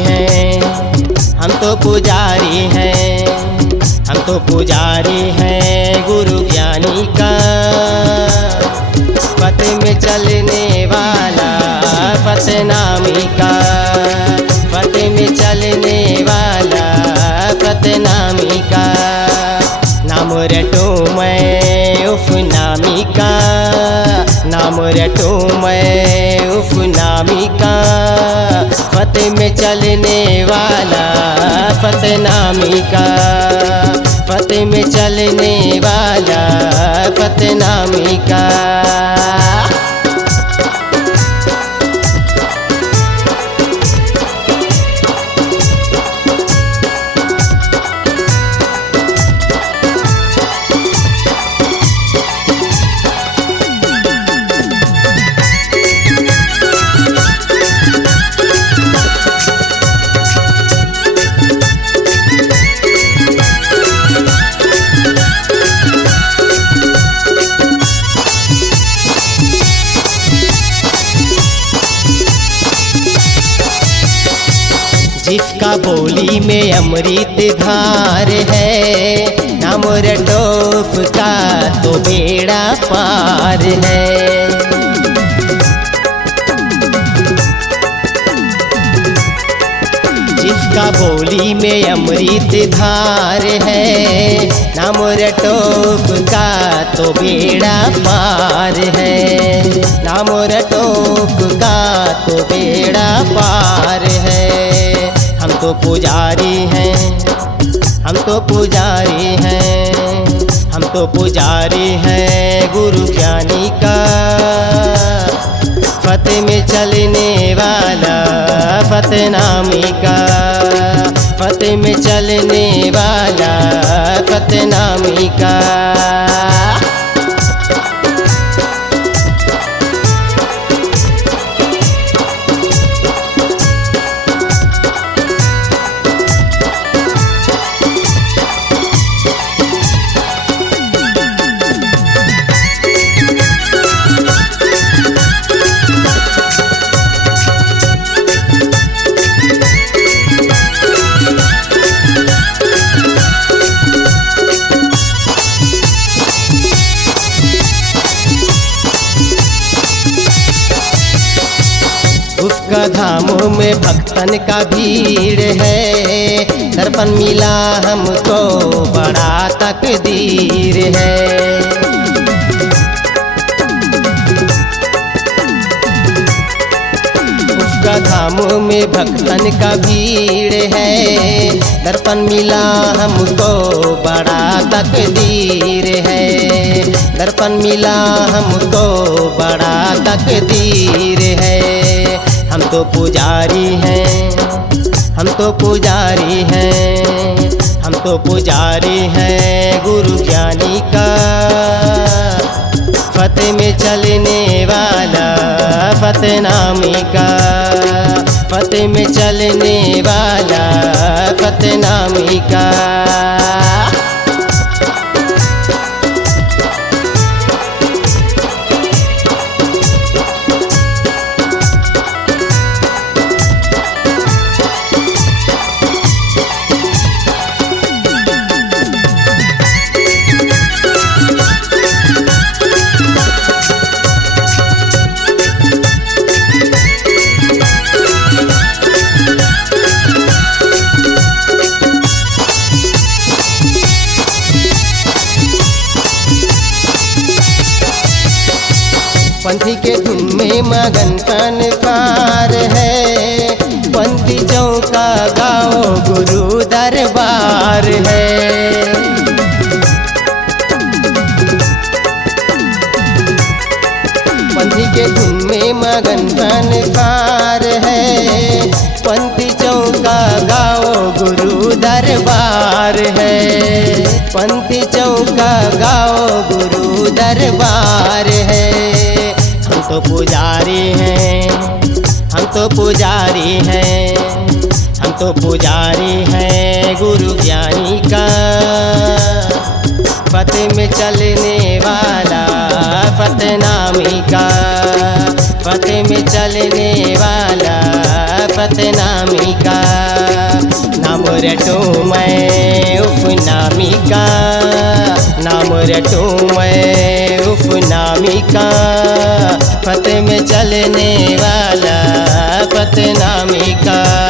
हैं, हम तो पुजारी हैं, हम तो पुजारी हैं गुरु ज्ञानी का। पथ में चलने वाला पथनामी का, पथ में चलने वाला पथनामी का। नाम रटो मैं उपनामी का, नाम रटो मैं उपनामी का। पथ में चलने वाला पथनामी का, पथ में चलने वाला पथनामी का। जिसका बोली में अमृत धार है, नाम रटो उसका तो बेड़ा पार है। जिसका बोली में अमृत धार है, नाम रटो उसका तो बेड़ा पार है। नाम रटो उसका तो बेड़ा पार है। हम तो पुजारी हैं, हम तो पुजारी हैं, हम तो पुजारी हैं गुरु ज्ञानी का। पथ में चलने वाला पथनामी का, पथ में चलने वाला पथनामी का। उसका धामों में भक्तन का भीड़ है, दर्पण मिला हमको बड़ा तकदीर है। उसका धामों में भक्तन का भीड़ है, दर्पण मिला हमको बड़ा तकदीर है। दर्पण मिला हमको बड़ा तकदीर है। हम तो पुजारी हैं, हम तो पुजारी हैं, हम तो पुजारी हैं गुरु ज्ञानी का। पथ में चलने वाला पथनामी का, पथ में चलने वाला पथनामी का। पंथी के धुन में मगन संसार है, पंथी चौका गाओ गुरु दरबार है। पंथी के धुन में मगन संसार है, पंथी चौका गाओ गुरु दरबार है। पंथी चौका गाओ गुरु दरबार है। हम तो पुजारी हैं, हम तो पुजारी हैं, हम तो पुजारी हैं गुरु ज्ञानी का। पथ में चलने वाला पथनामी का, पथ में चलने वाला पथनामी का। रटूं मैं उपनामी का, नाम रटूं मैं उपनामी का, फतेह में चलने वाला फतेहनामी का।